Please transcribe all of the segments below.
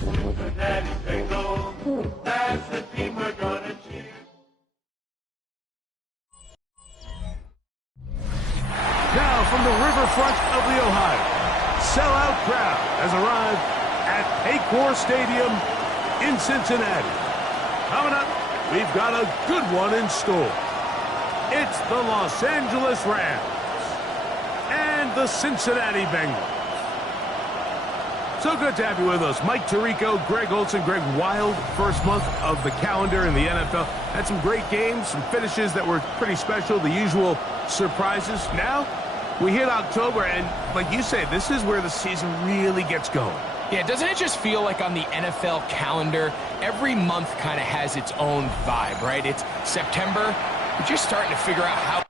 Cincinnati Bengals, that's the team we're gonna cheer. Now from the riverfront of the Ohio, sellout crowd has arrived at Paycor Stadium in Cincinnati. Coming up, we've got a good one in store. It's the Los Angeles Rams and the Cincinnati Bengals. So good to have you with us. Mike Tirico, Greg Olson. Greg, wild first month of the calendar in the NFL. Had some great games, some finishes that were pretty special, the usual surprises. Now, we hit October, and like you say, this is where the season really gets going. Yeah, doesn't it just feel like on the NFL calendar, every month kind of has its own vibe, right? It's September, we're just starting to figure out how...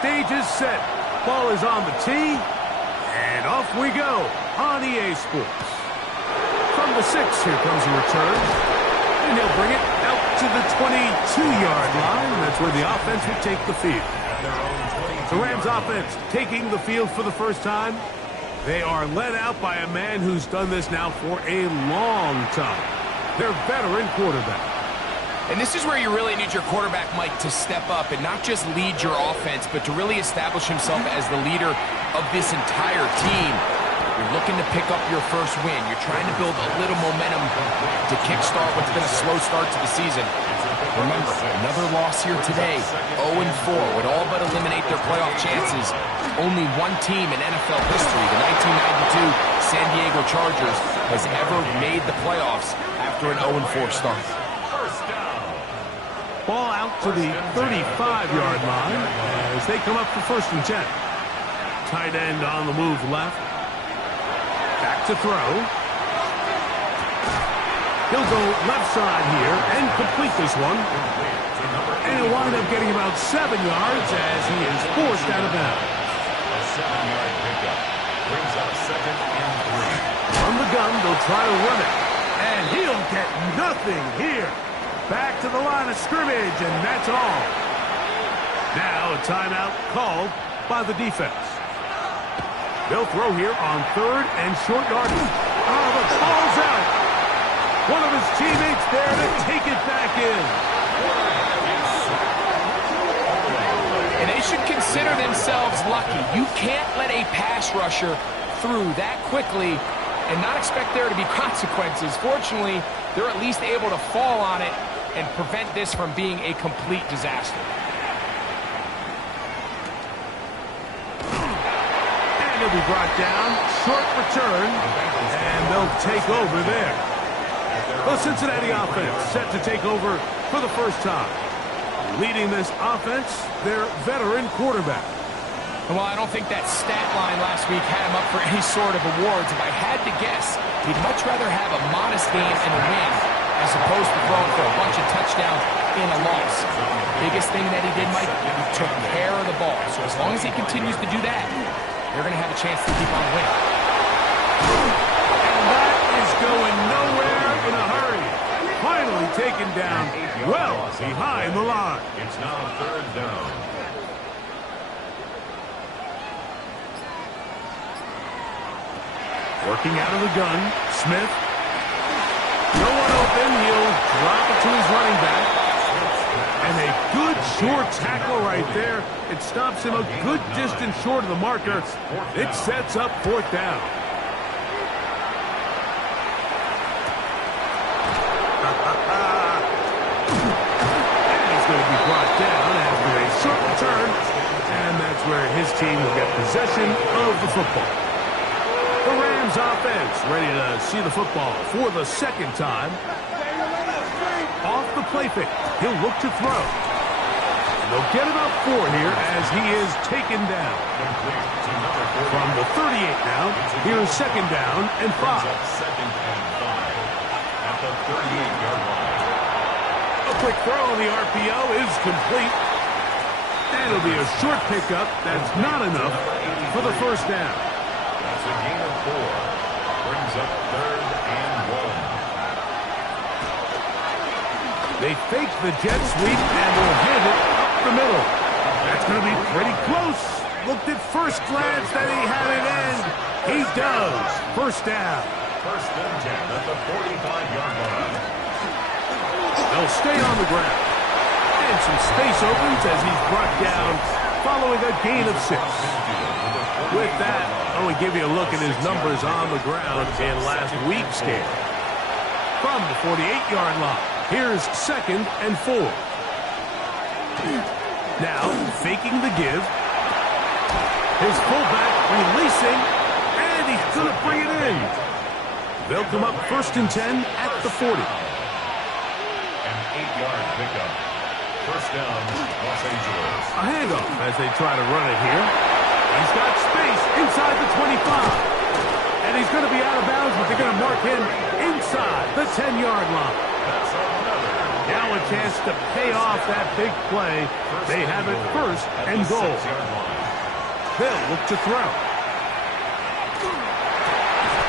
Stage is set. Ball is on the tee. And off we go on EA Sports. From the 6, here comes a return. And he'll bring it out to the 22-yard line. That's where the offense will take the field. The Rams offense taking the field for the first time. They are led out by a man who's done this now for a long time. Their veteran quarterback. And this is where you really need your quarterback, Mike, to step up and not just lead your offense, but to really establish himself as the leader of this entire team. You're looking to pick up your first win. You're trying to build a little momentum to kickstart what's been a slow start to the season. Remember, another loss here today, 0-4, would all but eliminate their playoff chances. Only one team in NFL history, the 1992 San Diego Chargers, has ever made the playoffs after an 0-4 start. Ball out to the 35-yard line as they come up for 1st and 10. Tight end on the move left. Back to throw. He'll go left side here and complete this one. And he'll wind up getting about 7 yards as he is forced out of bounds. A 7-yard pickup brings up 2nd and 3. From the gun, they'll try to run it. And he'll get nothing here. Back to the line of scrimmage, and that's all. Now a timeout called by the defense. They'll throw here on 3rd and short yardage. Oh, the ball's out. One of his teammates there to take it back in. And they should consider themselves lucky. You can't let a pass rusher through that quickly and not expect there to be consequences. Fortunately, they're at least able to fall on it and prevent this from being a complete disaster. And he'll be brought down. Short return. And they'll take over there. The Cincinnati offense set to take over for the first time. Leading this offense, their veteran quarterback. Well, I don't think that stat line last week had him up for any sort of awards. If I had to guess, he'd much rather have a modest game and a win as opposed to throwing for a bunch of touchdowns in a loss. Biggest thing that he did, Mike, he took care of the ball. So as long as he continues to do that, they're going to have a chance to keep on winning. And that is going nowhere in a hurry. Finally taken down well behind the line. It's now 3rd down. Working out of the gun, Smith. No one open. He'll drop it to his running back. And a good short tackle right there. It stops him a good distance short of the marker. It sets up 4th down. And he's going to be brought down after a short return. And that's where his team will get possession of the football. The Rams offense ready to see the football for the 2nd time. Off the play fake. He'll look to throw. They'll get about 4 here as he is taken down. From the 38 now, here's 2nd down and 5. 2nd and 5 at the 38-yard line. A quick throw on the RPO is complete. And it'll be a short pickup. That's not enough for the 1st down. That's a gain of 4. Brings up 3rd and 1. They fake the jet sweep and will hand it up the middle. That's going to be pretty close. Looked at first glance that he had it in. He does. First down. First and 10 at the 45-yard line. They'll stay on the ground. And some space opens as he's brought down following a gain of 6. With that, I will give you a look at his numbers on the ground in last week's game. From the 48-yard line, here's 2nd and 4. Now, faking the give. His fullback releasing, and he's going to bring it in. They'll come up 1st and 10 at the 40. An 8-yard pickup. First down, Los Angeles. A handoff as they try to run it here. He's got space inside the 25. And he's going to be out of bounds, but they're going to mark him inside the 10-yard line. That's another. Now a chance to pay off that big play. They have it 1st and goal. 6-yard line. They'll look to throw.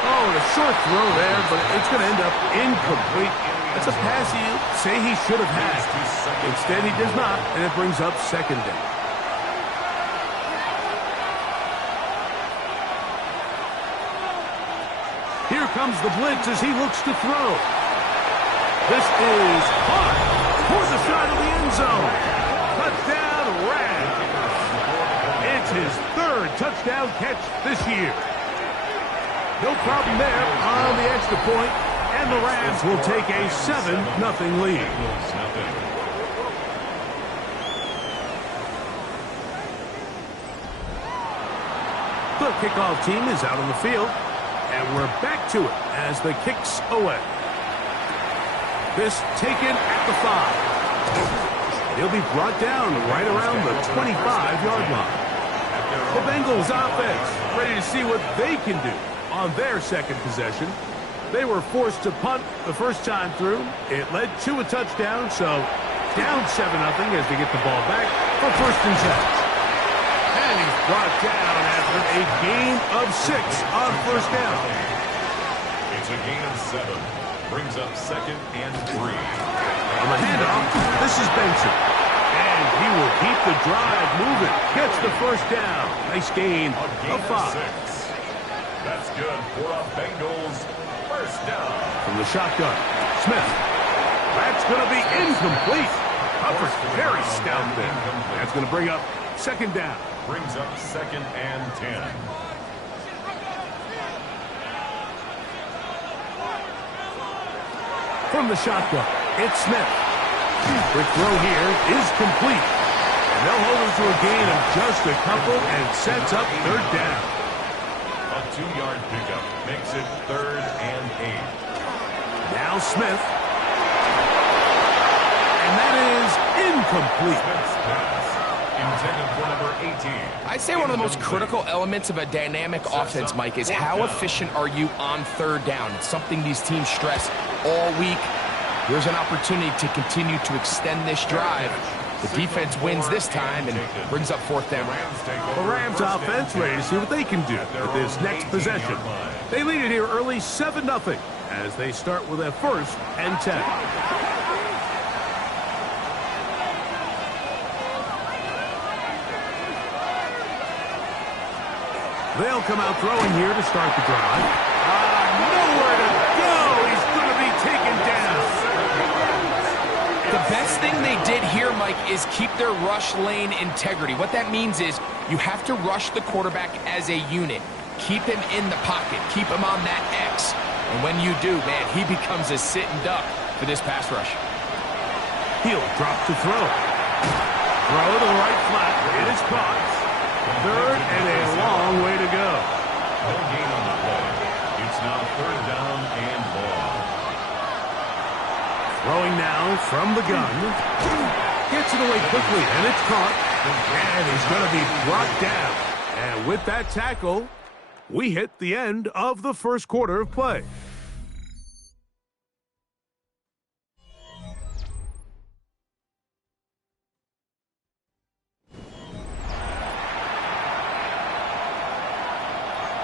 Oh, and a short throw there, but it's going to end up incomplete. That's a pass you say he should have had. Instead, he does not, and it brings up 2nd down. Here comes the blitz as he looks to throw. This is caught toward the side of the end zone. Touchdown, Rams. It's his 3rd touchdown catch this year. No problem there on the extra point, and the Rams will take a 7-0 lead. The kickoff team is out on the field, and we're back to it as the kick's away. This taken at the 5. He'll be brought down right around the 25-yard line. The Bengals offense ready to see what they can do on their 2nd possession. They were forced to punt the first time through. It led to a touchdown, so down 7-0 as they get the ball back for 1st and 10. And he's brought down after a gain of 6 on 1st down. It's a gain of 7. Brings up 2nd and 3. On the handoff, this is Benson. And he will keep the drive moving. Gets the 1st down. Nice gain of 5. 6. That's good for a Bengals 1st down. From the shotgun, Smith. That's going to be incomplete. Hubbard very stout there. That's going to bring up 2nd down. Brings up 2nd and 10. From the shotgun, it's Smith. The throw here is complete. And they'll hold him to a gain of just a couple and sets up 3rd down. A 2-yard pickup makes it 3rd and 8. Now Smith. And that is incomplete. Smith's pass intended for number 18. I'd say one of the most critical elements of a dynamic offense, Mike, is how efficient are you on 3rd down. It's something these teams stress all week. Here's an opportunity to continue to extend this drive. The defense wins this time and brings up 4th down. The Rams offense ready to see what they can do with this next possession. They lead it here early 7-0 as they start with a 1st and 10. They'll come out throwing here to start the drive. Nowhere to go. He's going to be taken down. The best thing they did here, Mike, is keep their rush lane integrity. What that means is you have to rush the quarterback as a unit. Keep him in the pocket. Keep him on that X. And when you do, man, he becomes a sitting duck for this pass rush. He'll drop to throw. Throw to the right flat. It is caught. 3rd and a long way to go. No gain on the play. It's now 3rd down and long. Throwing now from the gun. Gets it away quickly, and it's caught. And he's going to be brought down. And with that tackle, we hit the end of the 1st quarter of play.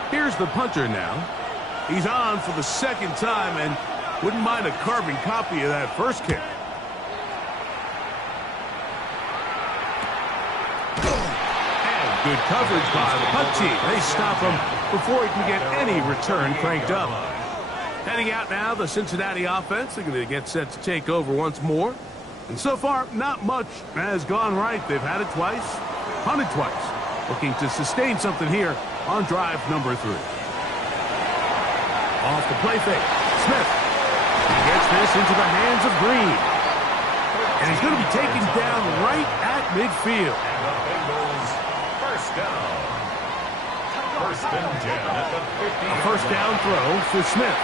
Here's the punter now. He's on for the 2nd time and wouldn't mind a carbon copy of that first kick. Good coverage by the punt team. They stop him before he can get any return cranked up. Heading out now, the Cincinnati offense. They're going to get set to take over once more. And so far, not much has gone right. They've had it twice, punted twice. Looking to sustain something here on drive number 3. Off the play fake. Smith gets this into the hands of Green. And he's going to be taken down right at midfield. And the Bengals first down. First and 10 at the 50. A first down throw for Smith.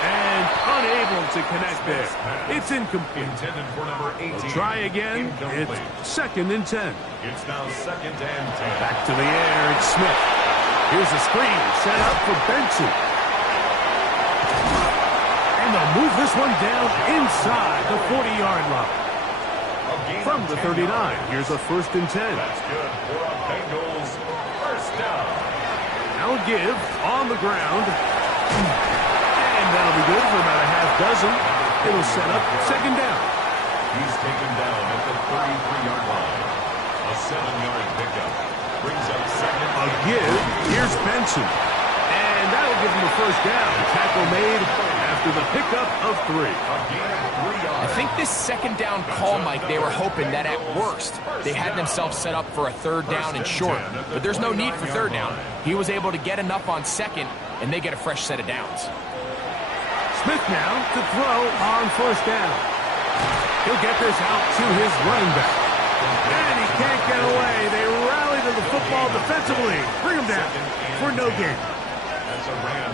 And unable to connect there. It's incomplete. Intended for number 18. They'll try again. Incomplete. It's second and 10. It's now second and 10. Back to the air. It's Smith. Here's a screen set up for Benson. And they'll move this one down inside the 40-yard line. From the 39, here's a first and 10. That's good for a Bengals first down. Now a give on the ground. And that'll be good for about a half dozen. It'll set up second down. He's taken down at the 33-yard line. A 7-yard pickup. Brings up second. A give. Here's Benson. And that'll give him a first down. Tackle made after the pickup of 3. I think this second down call, Mike, they were hoping that at worst they had themselves set up for a third down and short. But there's no need for third down. He was able to get enough on second, and they get a fresh set of downs. Smith now to throw on first down. He'll get this out to his running back. And he can't get away. They rally to the football defensively. Bring him down for no gain.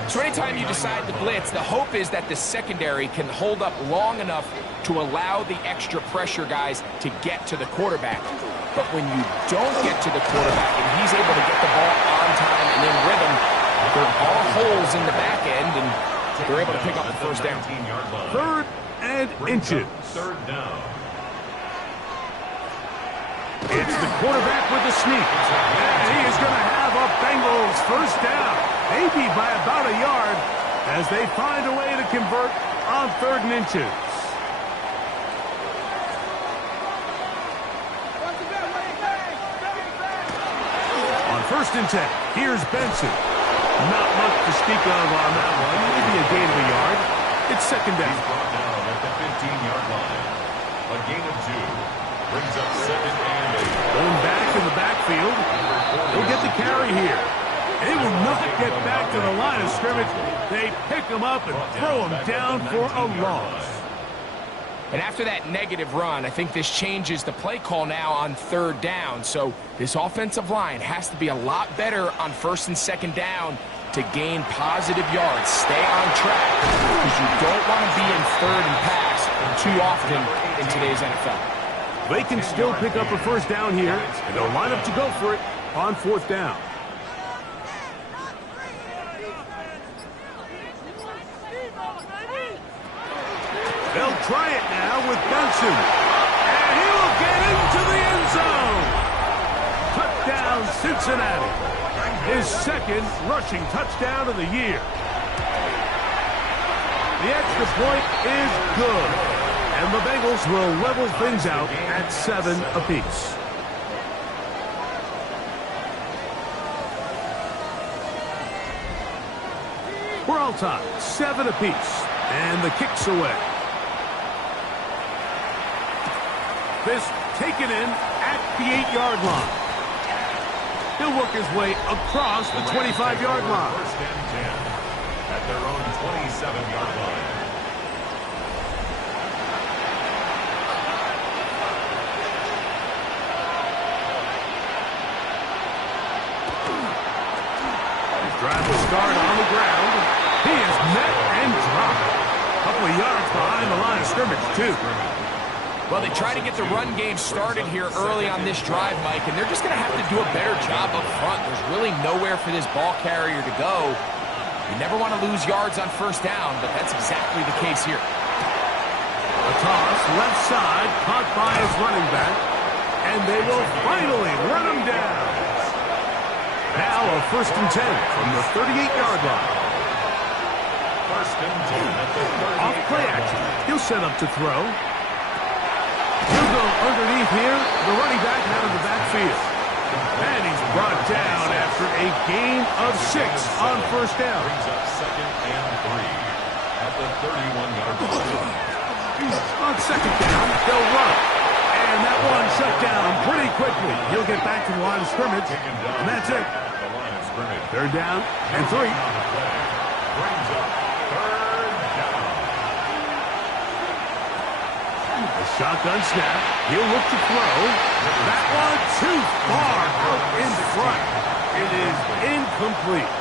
So anytime you decide to blitz, the hope is that the secondary can hold up long enough to allow the extra pressure guys to get to the quarterback. But when you don't get to the quarterback and he's able to get the ball on time and in rhythm, there are holes in the back end, and they're able to pick up the first down. Third and inches. Third down. It's the quarterback with the sneak. And he is going to have a Bengals first down. Maybe by about a yard as they find a way to convert on third and inches. On first and 10, here's Benson. Not much to speak of on that one. Maybe a gain of a yard. It's second down. He's brought down at the 15-yard line. A gain of 2. Brings up second and 8. Going back in the backfield. He'll get the carry here. They will not get back to the line of scrimmage. They pick him up and throw him down for a loss. And after that negative run, I think this changes the play call now on third down. So this offensive line has to be a lot better on first and second down to gain positive yards. Stay on track because you don't want to be in third and pass too often in today's NFL. They can still pick up a first down here, and they'll line up to go for it on fourth down. They'll try it now with Benson. And he will get into the end zone. Touchdown, Cincinnati. His second rushing touchdown of the year. The extra point is good. And the Bengals will level things out at 7 apiece. We're all tied, 7 apiece. And the kick's away. This taken in at the 8-yard line. He'll work his way across the 25-yard line. First and 10 at their own 27-yard line. His drive will start on the ground. He is met and dropped. A couple of yards behind the line of scrimmage, too. Well, they try to get the run game started here early on this drive, Mike, and they're just going to have to do a better job up front. There's really nowhere for this ball carrier to go. You never want to lose yards on first down, but that's exactly the case here. A toss, left side, caught by his running back, and they will finally run him down. Now a first and 10 from the 38-yard line. First and 10 at the 38-yard line. Off play action. He'll set up to throw. He'll go underneath here, the running back out of the backfield. And he's brought down after a gain of 6 on first down. Brings up 2nd and 3 at the 31-yard line. On second down, they'll run. And that one shut down pretty quickly. He'll get back to the line of scrimmage, and that's it. The line of scrimmage. Third down and 3. Brings up 3rd down. A shotgun snap. He'll look to throw. That one too far out in front. It is incomplete.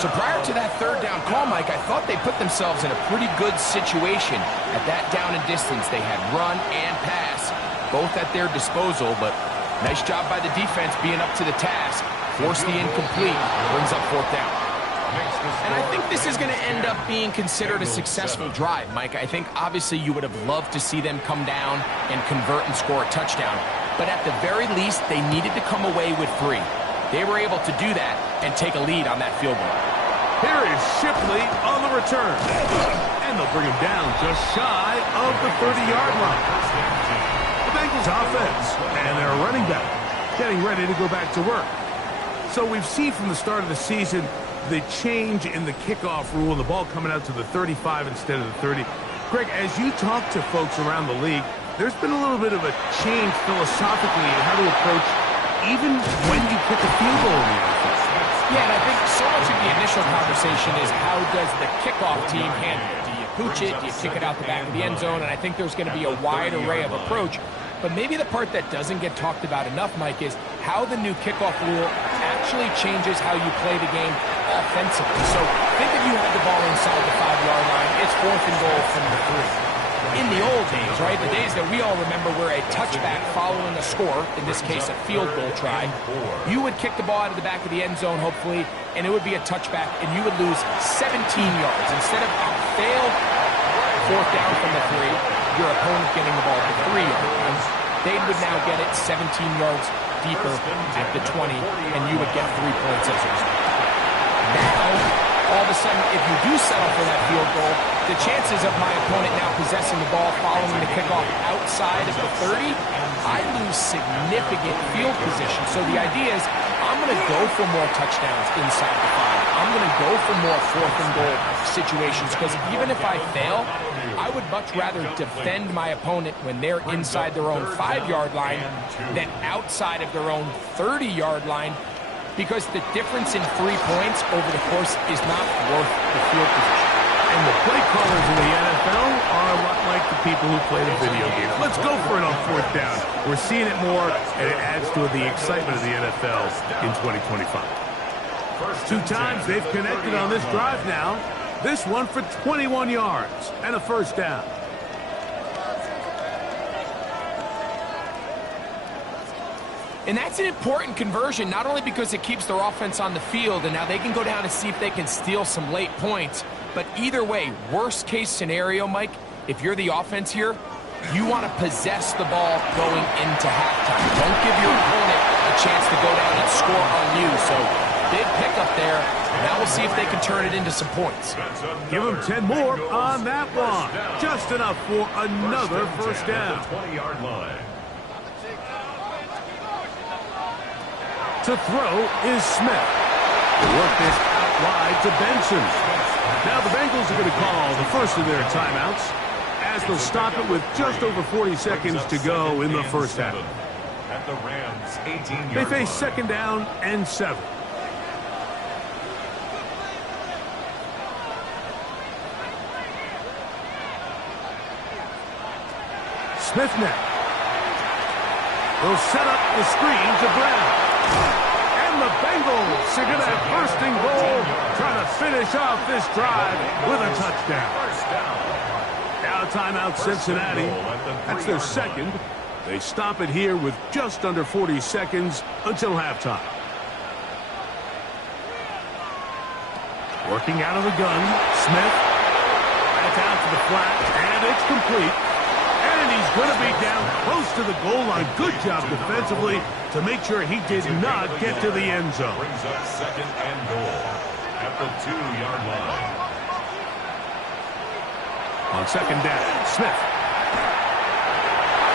So prior to that third down call, Mike, I thought they put themselves in a pretty good situation at that down and distance. They had run and pass, both at their disposal, but nice job by the defense being up to the task. Force the incomplete, brings up 4th down. And I think this is going to end up being considered a successful drive, Mike. I think obviously you would have loved to see them come down and convert and score a touchdown. But at the very least, they needed to come away with 3. They were able to do that and take a lead on that field goal. Here is Shipley on the return. And they'll bring him down just shy of the 30-yard line. The Bengals offense and their running back getting ready to go back to work. So we've seen from the start of the season the change in the kickoff rule, the ball coming out to the 35 instead of the 30. Greg, as you talk to folks around the league, there's been a little bit of a change philosophically in how to approach even when you kick a field goal in the NFL. Yeah, and I think so much of the initial conversation is how does the kickoff team handle it? Do you pooch it? Do you kick it out the back of the end zone? And I think there's going to be a wide array of approach. But maybe the part that doesn't get talked about enough, Mike, is how the new kickoff rule actually changes how you play the game offensively. So think if you had the ball inside the 5-yard line, it's 4th and goal from the 3. In the old days, right, the days that we all remember where a touchback following a score, in this case a field goal try, you would kick the ball out of the back of the end zone, hopefully, and it would be a touchback, and you would lose 17 yards. Instead of a failed 4th down from the 3, your opponent getting the ball at the 3-yard line, they would now get it 17 yards deeper at the 20, and you would get 3 points as a result. Now, all of a sudden, if you do settle for that field goal, the chances of my opponent now possessing the ball following the kickoff outside of the 30, I lose significant field position. So the idea is I'm going to go for more touchdowns inside the 5. I'm going to go for more 4th and goal situations because even if I fail, I would much rather defend my opponent when they're inside their own 5-yard line than outside of their own 30-yard line, because the difference in 3 points over the course is not worth the field position. And the play callers in the NFL are a lot like the people who play the video game. Let's go for it on 4th down. We're seeing it more, and it adds to the excitement of the NFL in 2025. 2 times they've connected on this drive now. This one for 21 yards and a 1st down. And that's an important conversion, not only because it keeps their offense on the field, and now they can go down and see if they can steal some late points, but either way, worst case scenario, Mike, if you're the offense here, you want to possess the ball going into halftime. Don't give your opponent a chance to go down and score on you. So big pickup there. Now we'll see if they can turn it into some points. Give them 10 more on that one. Just enough for another 1st down. 20-yard line. To throw is Smith. They work this out wide to Benson. Now the Bengals are going to call the first of their timeouts as they'll stop it with just over 40 seconds to go in the first half. At the Rams' 18-yard They face line. 2nd down and 7. Smith now. They'll set up the screen to Brown. And the Bengals are going to have 1st and goal, trying to finish off this drive with a touchdown. Now timeout Cincinnati. That's their 2nd. They stop it here with just under 40 seconds until halftime. Working out of the gun, Smith. That's out to the flat, and it's complete. And he's going to be down close to the goal line. Good job defensively to make sure he did not get to the end zone. Brings up 2nd and goal at the 2-yard line. On 2nd down, Smith.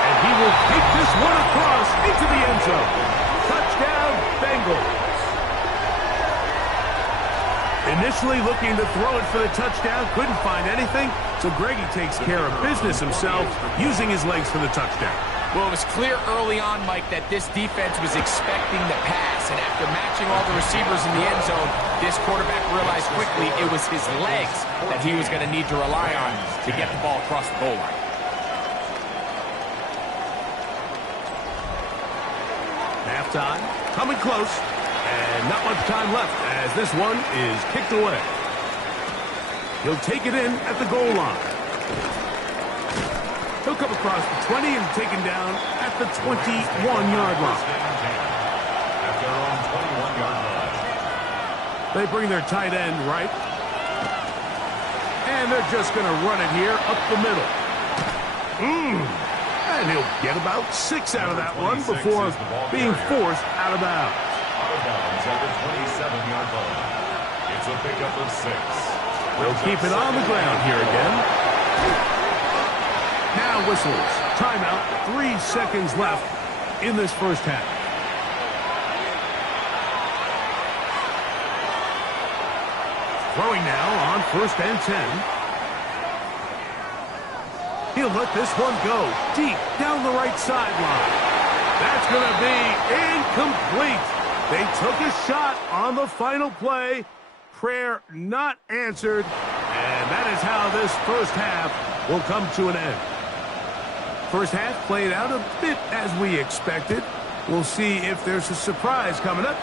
And he will take this one across into the end zone. Touchdown, Bengals. Initially looking to throw it for the touchdown, couldn't find anything, so Greggy takes care of business himself, using his legs for the touchdown. Well, it was clear early on, Mike, that this defense was expecting the pass, and after matching all the receivers in the end zone, this quarterback realized quickly it was his legs that he was going to need to rely on to get the ball across the goal line. Halftime, coming close, and not much time left as this one is kicked away. He'll take it in at the goal line. He'll come across the 20 and taken down at the 21-yard line. At their own 21-yard line. They bring their tight end right. And they're just going to run it here up the middle. And he'll get about 6 out of that one before being forced out of bounds. Out of bounds at the 27-yard line. It's a pickup of 6. They'll keep it on the ground here again. Now whistles. Timeout. 3 seconds left in this first half. Throwing now on 1st and 10. He'll let this one go deep down the right sideline. That's going to be incomplete. They took a shot on the final play. Prayer not answered. And that is how this first half will come to an end. First half played out a bit as we expected. We'll see if there's a surprise coming up.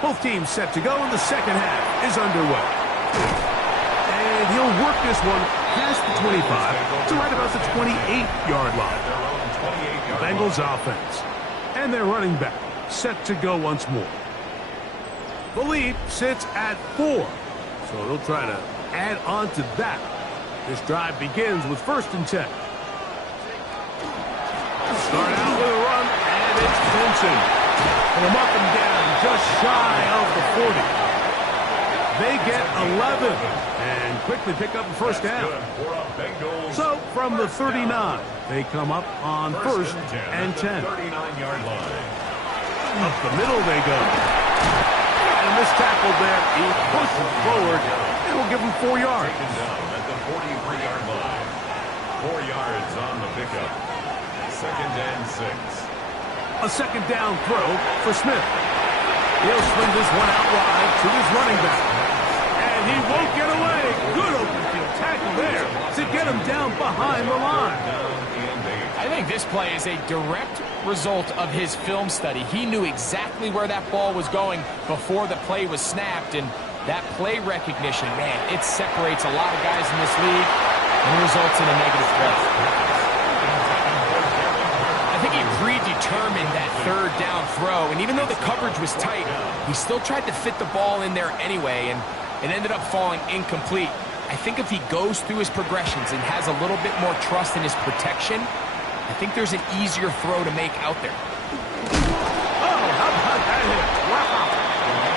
Both teams set to go, and the second half is underway. And he'll work this one past the 25 to right about the 28-yard line. Bengals offense. And their running back set to go once more. The lead sits at 4. So they'll try to add on to that. This drive begins with 1st and 10. Start out with a run, and it's Benson. They'll mark him down just shy of the 40. They get 11 and quickly pick up the first down. So from the 39, they come up on 1st and 10. 39-yard line. Up the middle they go. And this tackle there, he pushes forward. It will give him 4 yards. Taken down at the 43-yard line. 4 yards on the pickup. 2nd and 6. A second down throw for Smith. He'll swing this one out wide to his running back. And he won't get away. Good open field tackle there to get him down behind the line. I think this play is a direct result of his film study. He knew exactly where that ball was going before the play was snapped, and that play recognition, man, it separates a lot of guys in this league and results in a negative play. I think he predetermined that 3rd down throw, and even though the coverage was tight, he still tried to fit the ball in there anyway, and it ended up falling incomplete. I think if he goes through his progressions and has a little bit more trust in his protection, I think there's an easier throw to make out there. Oh, how about that hit? Wow.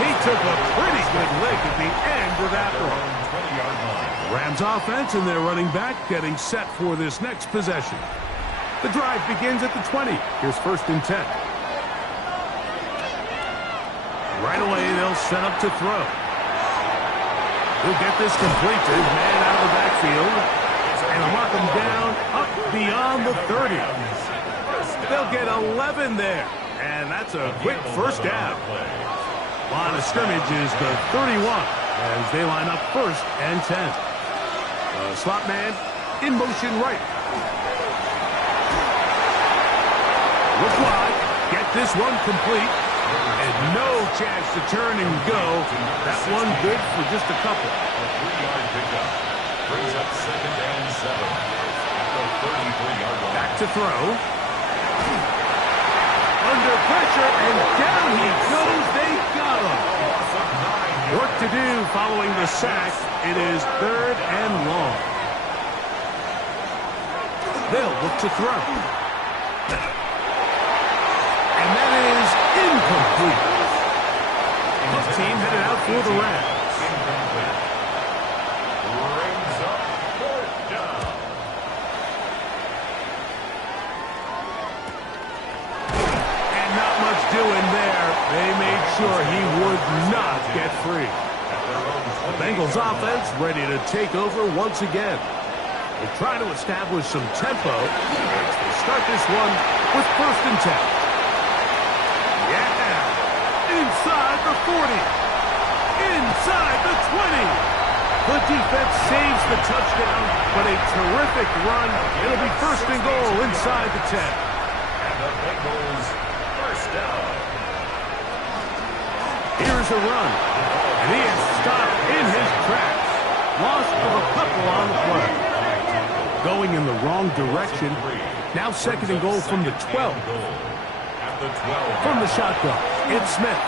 He took a pretty good lick at the end of that one. Rams offense and their running back getting set for this next possession. The drive begins at the 20. Here's 1st and 10. Right away, they'll set up to throw. He'll get this complete to his man out of the backfield. And he'll mark him down up beyond the 30. They'll get 11 there. And that's a quick first down. Line of scrimmage is the 31 as they line up 1st and 10. The slot man in motion right. Look wide. Get this one complete. And no chance to turn and go. That one good for just a couple. A 3-yard pickup. Brings up 2nd and 7. At the 33-yard line. Back to throw. Under pressure, and down he goes. They got him. Work to do following the sack. It is 3rd and long. They'll look to throw. And that is incomplete. Both team headed out for the Rams. Incomplete. Brings up 4th down. And not much doing there. They made sure he would not get free. The Bengals offense ready to take over once again. They try to establish some tempo as they start this one with 1st and 10. Yeah! Inside the 40. Inside the 20. The defense saves the touchdown, but a terrific run. It'll be 1st and goal inside the 10. And the Bengals 1st down. Here's a run, and he is stopped in his tracks. Loss of a couple on the play. Going in the wrong direction. Now 2nd and goal from the 12. From the shotgun, it's Smith.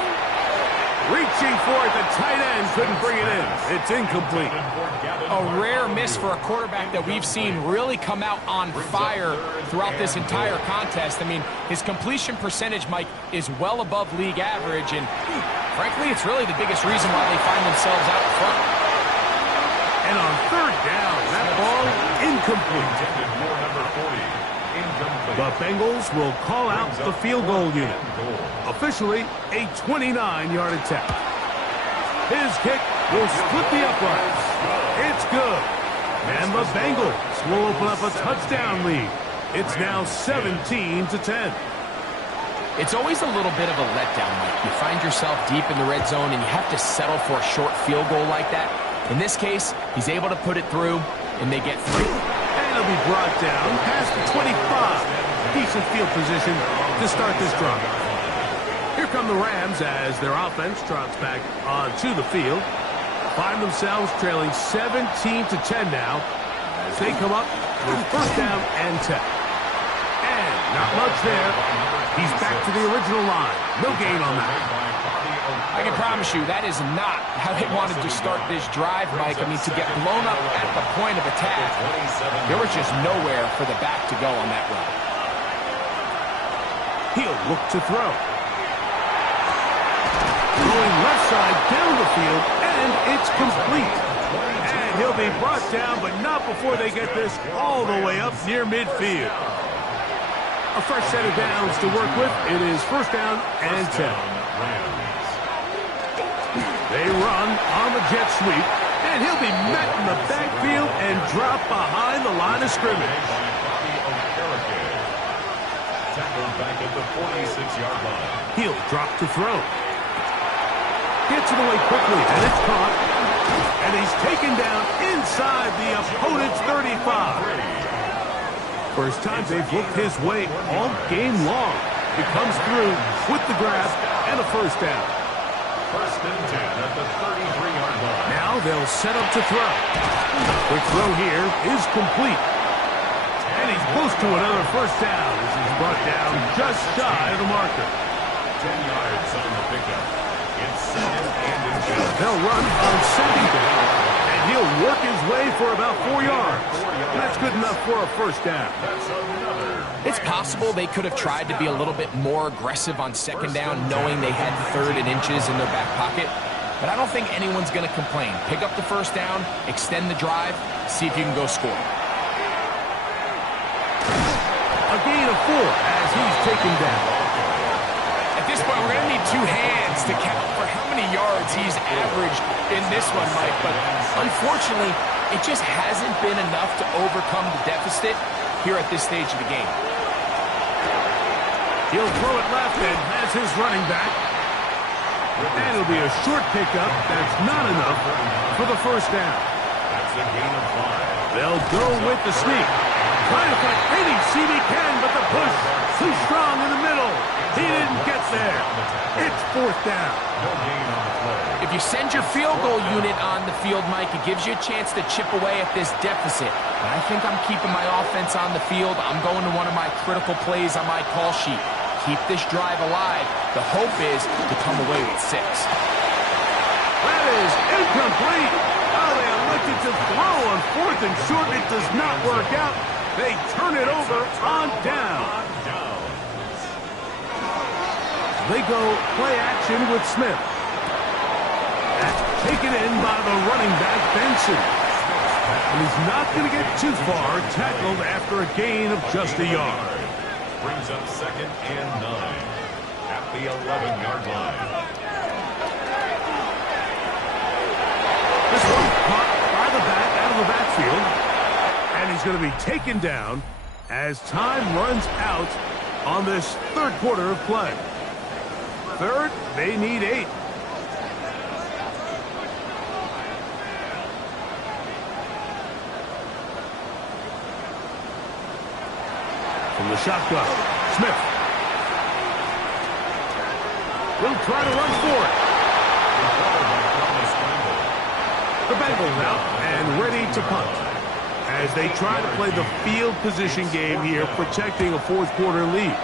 Reaching for it, the tight end couldn't bring it in. It's incomplete. A rare miss for a quarterback that we've seen really come out on fire throughout this entire contest. I mean, his completion percentage, Mike, is well above league average, and frankly, it's really the biggest reason why they find themselves out in front. And on 3rd down, that ball incomplete. The Bengals will call out the field goal unit. Officially, a 29-yard attempt. His kick will split the uprights. It's good. And the Bengals will open up a touchdown lead. It's now 17-10. It's always a little bit of a letdown, Mike. You find yourself deep in the red zone, and you have to settle for a short field goal like that. In this case, he's able to put it through, and they get 3. And it'll be brought down past the 25. Decent field position to start this drive. Here come the Rams as their offense trots back onto the field. Find themselves trailing 17-10 now as they come up with 1st down and 10. And not much there. He's back to the original line. No gain on that. I can promise you that is not how they wanted to start this drive, Mike. I mean, to get blown up at the point of attack, there was just nowhere for the back to go on that run. He'll look to throw. Going left side down the field, and it's complete. And he'll be brought down, but not before they get this all the way up near midfield. A fresh set of downs to work with. It is 1st down and 10. They run on the jet sweep, and he'll be met in the backfield and dropped behind the line of scrimmage. Tackled back at the 46-yard line. He'll drop to throw. Gets it away quickly, and it's caught. And he's taken down inside the opponent's 35. First time they've looked his way all game long. He comes through with the grab and a 1st down. 1st and 10 at the 33-yard line. Now they'll set up to throw. Quick throw here is complete. And he's close to another 1st down as he's brought down just shy of the marker. 10 yards on the pickup. It's 2nd and inches. They'll run on 2nd down. And he'll work his way for about 4 yards. That's good enough for a 1st down. That's another. It's possible they could have tried to be a little bit more aggressive on 2nd down, knowing they had 3rd and inches in their back pocket. But I don't think anyone's going to complain. Pick up the 1st down, extend the drive, see if you can go score. A gain of 4 as he's taken down. At this point, we're going to need 2 hands to count for how many yards he's averaged in this one, Mike. But unfortunately, it just hasn't been enough to overcome the deficit here at this stage of the game. He'll throw it left and has his running back. And it'll be a short pickup. That's not enough for the 1st down. That's a gain of 5. They'll go with the sneak. Trying to find any seam he can, but the push too strong in the middle. He didn't get there. It's 4th down. No gain on the play. If you send your field goal unit on the field, Mike, it gives you a chance to chip away at this deficit. But I think I'm keeping my offense on the field. I'm going to one of my critical plays on my call sheet. Keep this drive alive. The hope is to come away with 6. That is incomplete. Oh, they elected to throw on 4th and short. It does not work out. They turn it over on down. They go play action with Smith. That's taken in by the running back, Benson. And he's not going to get too far, tackled after a gain of just a yard. Brings up 2nd and 9 at the 11-yard line. going to be taken down as time runs out on this third quarter of play. Third, they need 8. From the shotgun, Smith. Will try to run for it. The Bengals out and ready to punt as they try to play the field position game here, protecting a fourth quarter lead.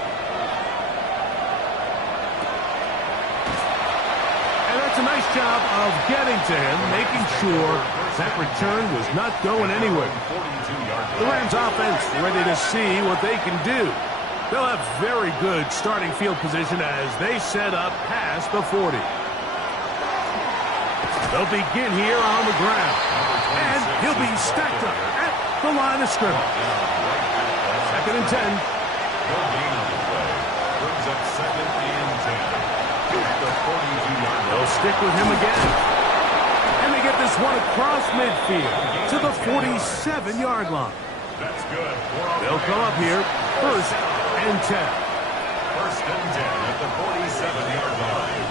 And that's a nice job of getting to him, making sure that return was not going anywhere. The Rams offense ready to see what they can do. They'll have very good starting field position as they set up past the 40. They'll begin here on the ground. And he'll be stacked up at the line of scrimmage. Second and 10. They'll stick with him again. And they get this one across midfield to the 47-yard line. That's good. They'll come up here, first and 10. First and 10 at the 47-yard line.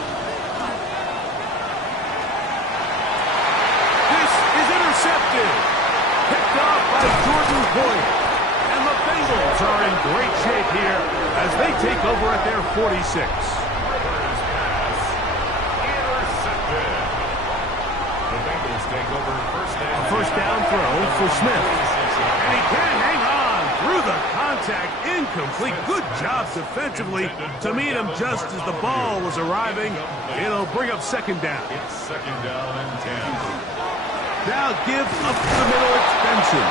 This is intercepted. Picked off by Jordan Poyer. And the Bengals are in great shape here as they take over at their 46. A first down throw for Smith. And he can hang on through the contact. Incomplete. Good job defensively to meet him just as the ball was arriving. It'll bring up second down. It's second down and 10. Now give up the middle. It's Benson.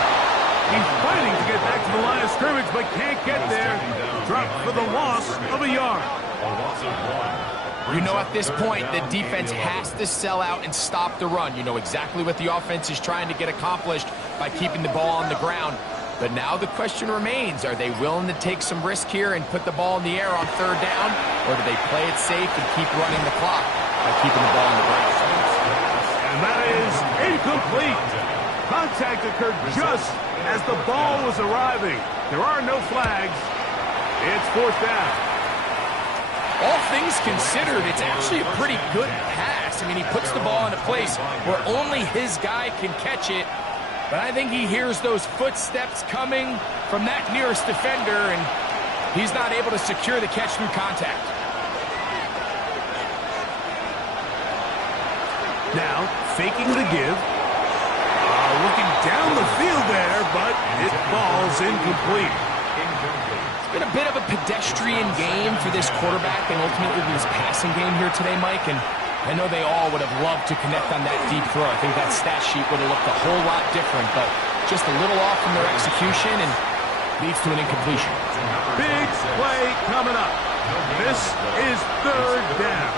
He's fighting to get back to the line of scrimmage, but can't get there. Dropped for the loss of a yard. A loss of 1. You know, at this point, the defense has to sell out and stop the run. You know exactly what the offense is trying to get accomplished by keeping the ball on the ground. But now the question remains, are they willing to take some risk here and put the ball in the air on third down? Or do they play it safe and keep running the clock by keeping the ball on the ground? And that is incomplete. Contact occurred just as the ball was arriving. There are no flags. It's fourth down. All things considered, it's actually a pretty good pass. I mean, he puts the ball in a place where only his guy can catch it. But I think he hears those footsteps coming from that nearest defender, and he's not able to secure the catch through contact. Now, faking the give. Looking down the field there, but it falls incomplete. It's been a bit of a pedestrian game for this quarterback and ultimately this passing game here today, Mike. And I know they all would have loved to connect on that deep throw. I think that stat sheet would have looked a whole lot different, but just a little off from their execution and leads to an incompletion. Big play coming up. This is third down.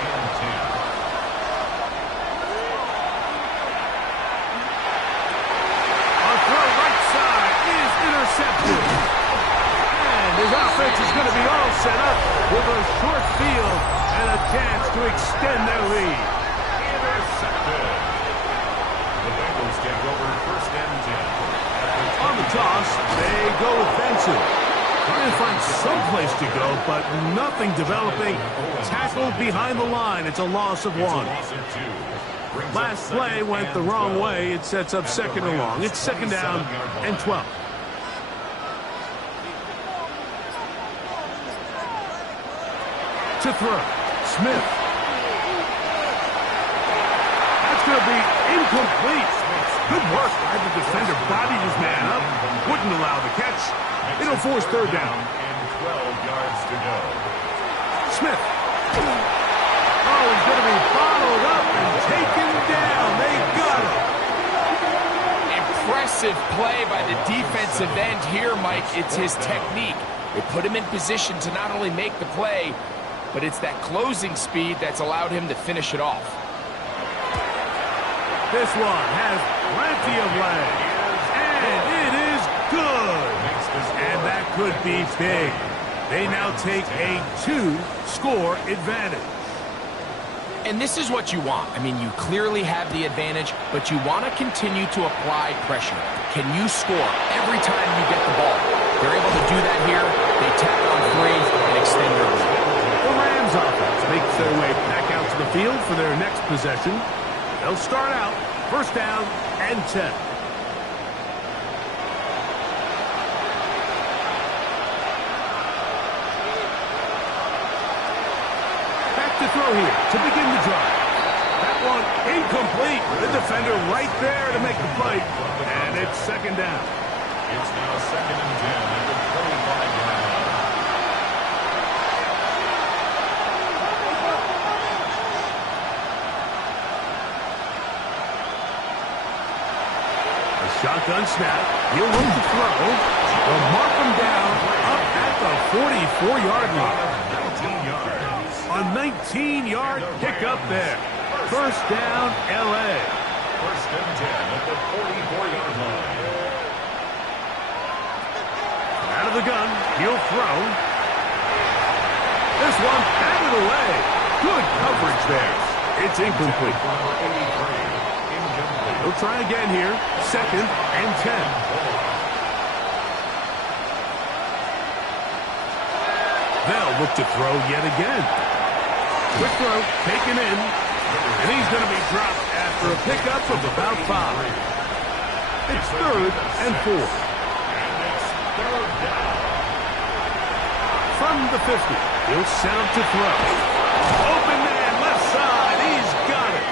A throw right side is intercepted. His offense is going to be all set up with a short field and a chance to extend their lead. Intercepted. The Bengals take over first and 10. On the toss, they go with Benson. Trying to find some place to go, but nothing developing. Tackled behind the line. It's a loss of 1. Last play went the wrong way. It sets up second and long. It's second down and 12. To throw. Smith. That's going to be incomplete. Good work by the defender. Bodied his man up. Wouldn't allow the catch. It'll force third down. And 12 yards to go. Smith. Oh, he's going to be bottled up and taken down. They got him. Impressive play by the defensive end here, Mike. It's his technique. They put him in position to not only make the play, but it's that closing speed that's allowed him to finish it off. This one has plenty of legs, and it is good. And that could be big. They now take a 2-score advantage. And this is what you want. I mean, you clearly have the advantage, but you want to continue to apply pressure. can you score every time you get the ball? They're able to do that here. They tack on 3 and extend their lead. The Rams offense makes their way back out to the field for their next possession. They'll start out first down and 10. To throw here to begin the drive. That one incomplete. The defender right there to make the play. And it's second down. It's now second and 10 at the 25-yard line. A shotgun snap. He'll look to throw. They'll mark him down up at the 44-yard line. 19 yards. A 19-yard pickup there. First down, L.A. First and 10 at the 44-yard line. Out of the gun, he'll throw. This one out of the way. Good coverage there. It's incomplete. Number 83, incomplete. He'll try again here. Second and 10. They'll look to throw yet again. Quick throw, taken in, and he's going to be dropped after a pickup of about 5. It's third and 4. And it's third down. From the 50, he'll set up to throw. Open man, left side, he's got it.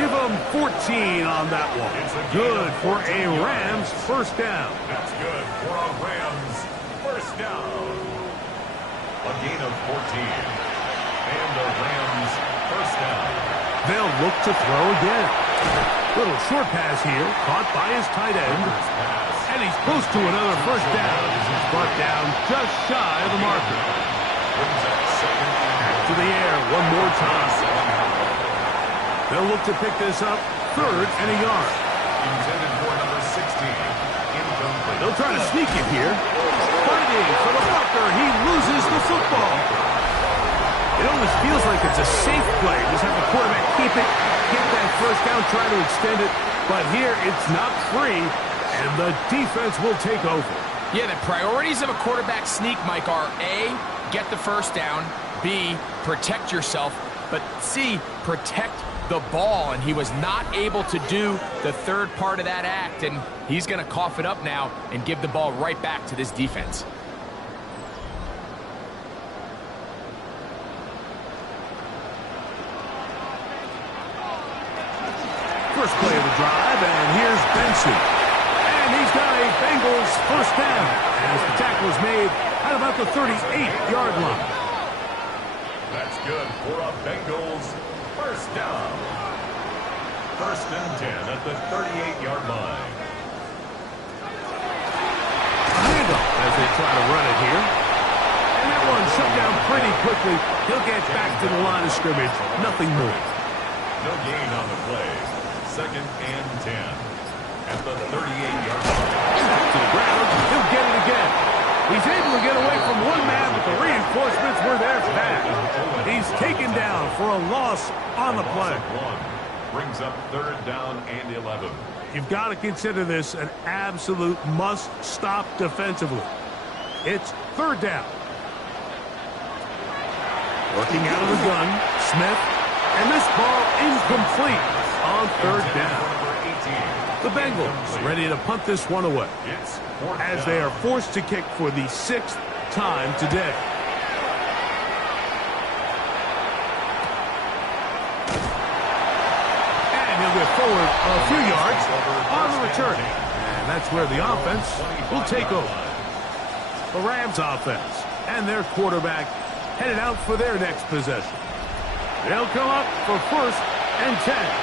Give him 14 on that one. Good for a Rams first down. That's good for a Rams first down. A gain of 14. And the Rams first down. They'll look to throw again. Little short pass here, caught by his tight end. And he's close to another first down. He's brought down just shy of the marker. Back to the air one more time. They'll look to pick this up, third and a yard. Intended for number 16. Incomplete. They'll try to sneak it here. Fighting for the blocker. He loses the football. It almost feels like it's a safe play. Just have the quarterback keep it, get that first down, try to extend it. But here, it's not free, and the defense will take over. Yeah, the priorities of a quarterback sneak, Mike, are A, get the first down, B, protect yourself, but C, protect the ball. And he was not able to do the third part of that act, and he's going to cough it up now and give the ball right back to this defense. First play of the drive, and here's Benson. And he's got a Bengals first down as the tackle is made at about the 38-yard line. That's good for a Bengals first down. First and 10 at the 38-yard line. Handoff as they try to run it here. And that one shut down pretty quickly. He'll get back to the line of scrimmage. Nothing more. No gain on the play. Second and 10 at the 38-yard line. Back to the ground. He'll get it again. He's able to get away from one man, but the reinforcements were there fast. He's taken down for a loss on the play. Brings up third down and 11. You've got to consider this an absolute must-stop defensively. It's third down. Working out of the gun, Smith, and this ball incomplete on third down. The Bengals ready to punt this one away as they are forced to kick for the 6th time today. And he'll get forward a few yards on the return. And that's where the offense will take over. The Rams offense and their quarterback headed out for their next possession. They'll come up for first and 10.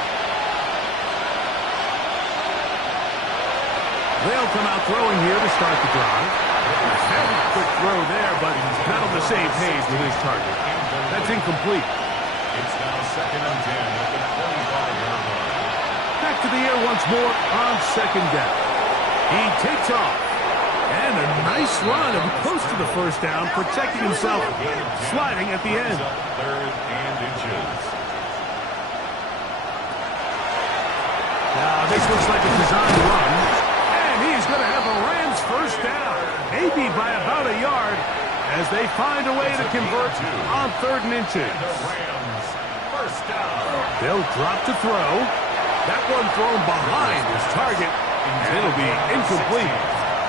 They'll come out throwing here to start the drive. Very quick throw there, but not on the same page with his target. That's incomplete. It's now second and 10 at the 25-yard line. Back to the air once more on second down. He takes off. And a nice run of close to the first down, protecting himself, sliding at the end. Third and inches. Now, this looks like a designed run. going to have a Rams first down, maybe by about a yard, as they find a way to convert on 3rd and inches. Rams first down. They'll drop to throw. That one thrown behind his target, and it'll be incomplete.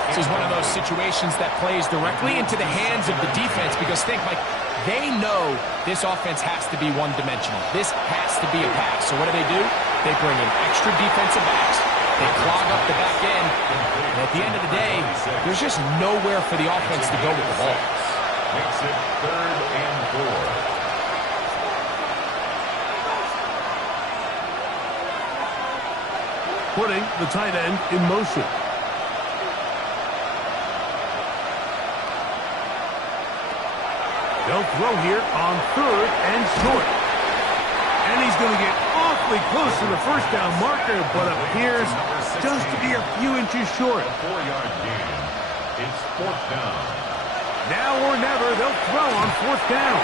This is one of those situations that plays directly into the hands of the defense because think, Mike, they know this offense has to be one-dimensional. This has to be a pass. So what do? They bring in extra defensive backs. They clog up the back end. And at the end of the day, there's just nowhere for the offense to go with the ball. Makes it 3rd and 4. Putting the tight end in motion. They'll throw here on 3rd and short. And he's going to get awfully close to the first down marker, but appears just to be a few inches short. A 4-yard gain. It's 4th down. Now or never, they'll throw on 4th down.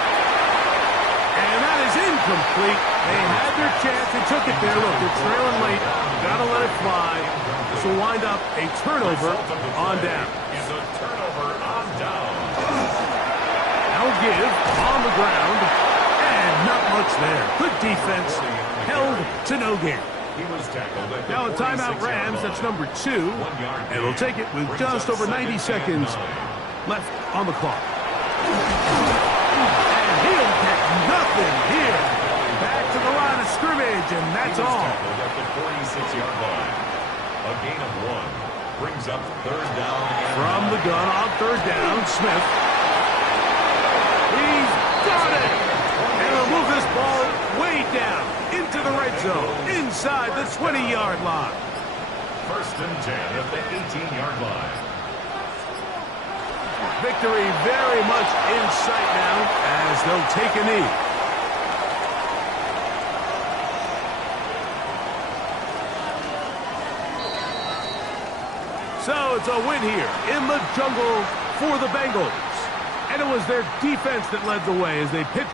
And that is incomplete. They had their chance. They took it there. Look, they're trailing late. Got to let it fly. This will wind up a turnover on down. Is a turnover on down. Now give on the ground. And not much there. Good defense. Held to no gain. He was tackled at the Now a timeout 46-yard Rams. line. That's number 2. And they'll take it with just over 90 seconds left on the clock. And he'll get nothing here. Back to the line of scrimmage, and that's He was all. tackled at the 46-yard line. A gain of 1 brings up 3rd down. From the gun on 3rd down, Smith. He's got it. And he'll move this ball way down into the red zone, inside the 20-yard line. 1st and 10 at the 18-yard line. Victory very much in sight now as they'll take a knee. So it's a win here in the jungle for the Bengals. And it was their defense that led the way as they picked